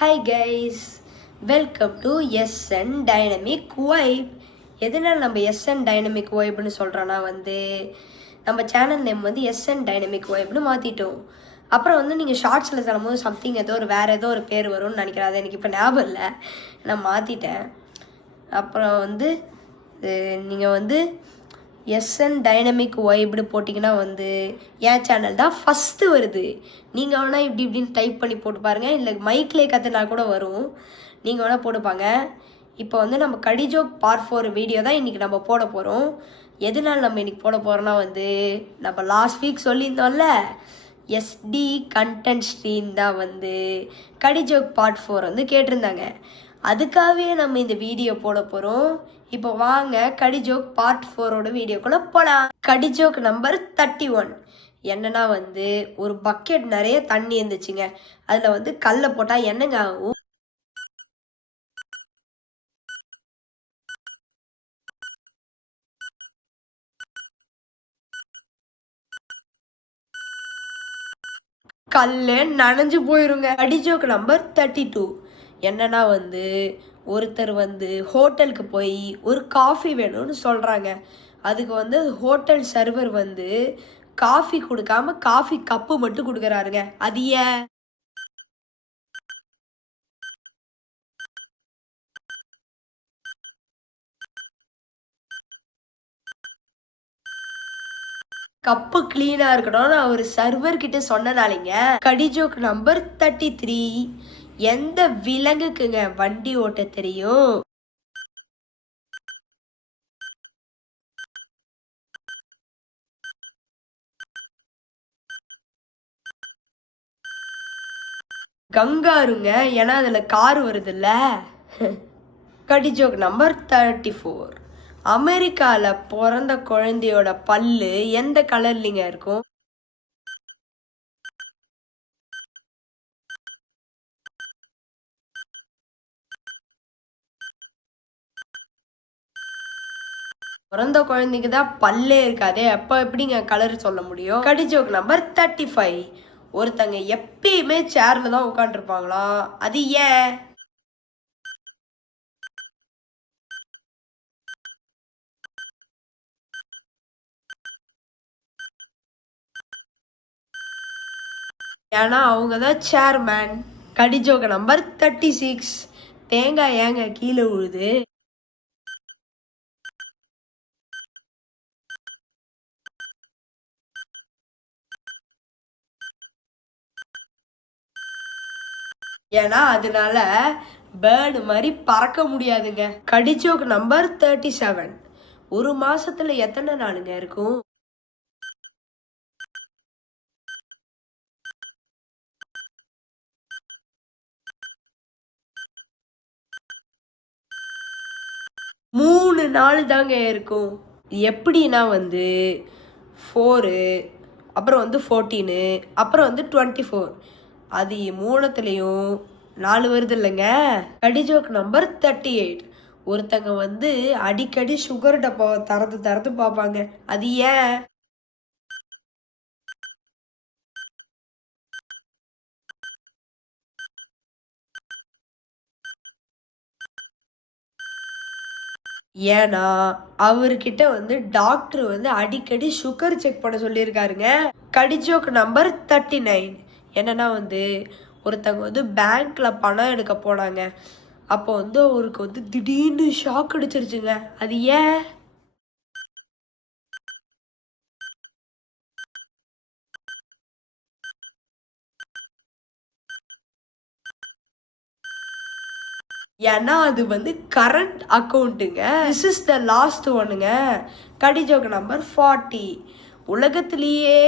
Hi guys, welcome to SN dynamic vibe. எதனால் நம்ம SN dynamic வைப்னு சொல்கிறோன்னா நம்ம சேனல் நேம் எஸ்என் டைனமிக் வைப்னு மாற்றிட்டோம். அப்புறம் நீங்கள் ஷார்ட்ஸில் சொல்லும்போது சம்திங் வேறு ஏதோ ஒரு பேர் வரும்னு நினைக்கிறேன். அது எனக்கு இப்போ ஞாபகம் இல்லை, நான் மாற்றிட்டேன். அப்புறம் நீங்கள் எஸ்என் டைனமிக் வைப்னு போட்டிங்கன்னா என் சேனல் தான் ஃபஸ்ட்டு வருது. நீங்கள் வேணால் இப்படின்னு டைப் பண்ணி போட்டு பாருங்கள், இல்லை மைக்லேயே கற்றுனா கூட வரும். நீங்கள் வேணால் போட்டுப்பாங்க. இப்போ நம்ம கடி ஜோக் பார்ட் 4 வீடியோ தான் இன்றைக்கி நம்ம போட போகிறோம். எதனால் நம்ம இன்றைக்கி போட போகிறோன்னா நம்ம லாஸ்ட் வீக் சொல்லியிருந்தோம்ல, எஸ்டி கண்டென்ட் ஸ்ட்ரீம் தான் கடி ஜோக் பார்ட் 4 கேட்டிருந்தாங்க. அதுக்காகவே நம்ம இந்த வீடியோ போட போகிறோம். இப்போ வாங்க கடி ஜோக் பார்ட் 4 வீடியோக்குள்ளே போகலாம். கடி ஜோக் நம்பர் 31 என்னன்னா ஒரு பக்கெட் நிறைய தண்ணி இருந்துச்சுங்க. அதில் கல்லை போட்டால் என்னங்க ஆகும்? கல் நனைஞ்சு போயிருங்க. கடி ஜோக் நம்பர் 32 என்னன்னா ஒருத்தர் ஹோட்டலுக்கு போய் ஒரு காஃபி வேணும்னு சொல்கிறாங்க. அதுக்கு ஹோட்டல் சர்வர் காஃபி கொடுக்காம காஃபி கப்பு மட்டும் கொடுக்குறாருங்க. அது ஏன்? கப்பு கிளீனாக இருக்கணும்னு அவர் சர்வர்கிட்ட சொன்னனாலிங்க. கடி ஜோக் நம்பர் 33 எந்த விலங்குக்குங்க வண்டி ஓட்ட தெரியும்? கங்காருங்க, ஏன்னா அதில் கார் வருதுல்ல. கடி ஜோக் நம்பர் 34 அமெரிக்காவில் பிறந்த குழந்தையோட பல்லு எந்த கலர்லிங்க இருக்கும்? பிறந்த குழந்தைக்கு தான் பல்லே இருக்காதே, அப்போ எப்படிங்க கலர் சொல்ல முடியும்? கடி ஜோக் நம்பர் 35 ஒருத்தங்க எப்பயுமே சேர்ல தான் உட்காந்துருப்பாங்களாம். அது ஏன்? ஏன்னா அவங்க தான் சேர்மேன். கடி ஜோக் நம்பர் 36 தேங்காய் ஏங்க கீழே விழுது? ஏன்னா அதனால பேர்டு மாதிரி பறக்க முடியாதுங்க. கடி ஜோக் நம்பர் 37 ஒரு மாசத்துல எத்தனை நாளுங்க இருக்கும்? மூணு நாள் தாங்க இருக்கும். எப்படின்னா 4 அப்புறம் 14 அப்புறம் 24 அது மூணத்துலேயும் 4 வருது இல்லைங்க. கடி ஜோக் நம்பர் 38 ஒருத்தங்க அடிக்கடி சுகர் டப்பாவை திறந்து பார்ப்பாங்க. அது ஏன்? ஏன்னா அவர்கிட்ட டாக்டர் அடிக்கடி சுகர் செக் பண்ண சொல்லியிருக்காருங்க. கடி ஜோக் நம்பர் 39 என்னன்னா ஒருத்தவங்க பேங்க்ல பணம் எடுக்க போனாங்க. அப்போ அவருக்கு திடீர்னு ஷாக் அடிச்சிருச்சுங்க. அது ஏன்? ஏன்னா அது கரண்ட் அக்கௌண்ட்டுங்க. திஸ் இஸ் த லாஸ்ட் ஒன்னுங்க. கடி ஜோக் நம்பர் 40 உலகத்திலேயே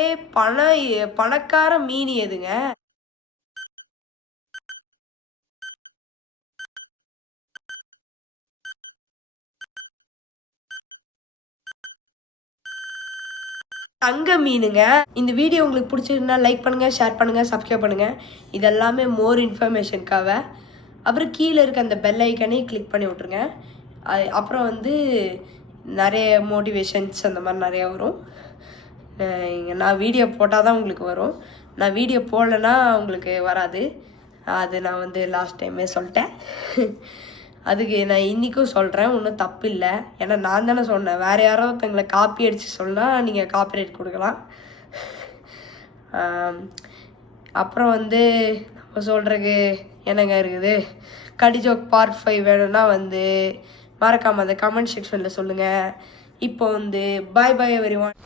பணக்கார மீன் எதுங்க? தங்க மீனுங்க. இந்த வீடியோ உங்களுக்கு பிடிச்சிருந்தா லைக் பண்ணுங்கள், ஷேர் பண்ணுங்கள், சப்ஸ்கிரைப் பண்ணுங்கள். இதெல்லாமே மோர் இன்ஃபர்மேஷனுக்காக. அப்புறம் கீழே இருக்க அந்த பெல் ஐக்கனையும் கிளிக் பண்ணி விட்ருங்க. அப்புறம் நிறைய மோட்டிவேஷன்ஸ் அந்த மாதிரி நிறையா வரும். நான் வீடியோ போட்டால் தான் உங்களுக்கு வரும், நான் வீடியோ போடலைன்னா உங்களுக்கு வராது. அது நான் வந்து லாஸ்ட் டைமே சொல்லிட்டேன். அதுக்கு நான் இன்றைக்கும் சொல்கிறேன், ஒன்றும் தப்பு இல்லை. ஏன்னா நான் தானே சொன்னேன். வேறு யாரோ ஒருத்தங்களை காப்பி அடித்து சொன்னால் நீங்கள் காப்பிரைட் கொடுக்கலாம். அப்புறம் வந்து நம்ம சொல்கிறதுக்கு என்னங்க இருக்குது, கடி ஜோக் பார்ட் 5 வேணும்னா வந்து மறக்காமல் அந்த கமெண்ட் செக்ஷனில் சொல்லுங்கள். இப்போ வந்து பாய் பாய் எவரிவன்.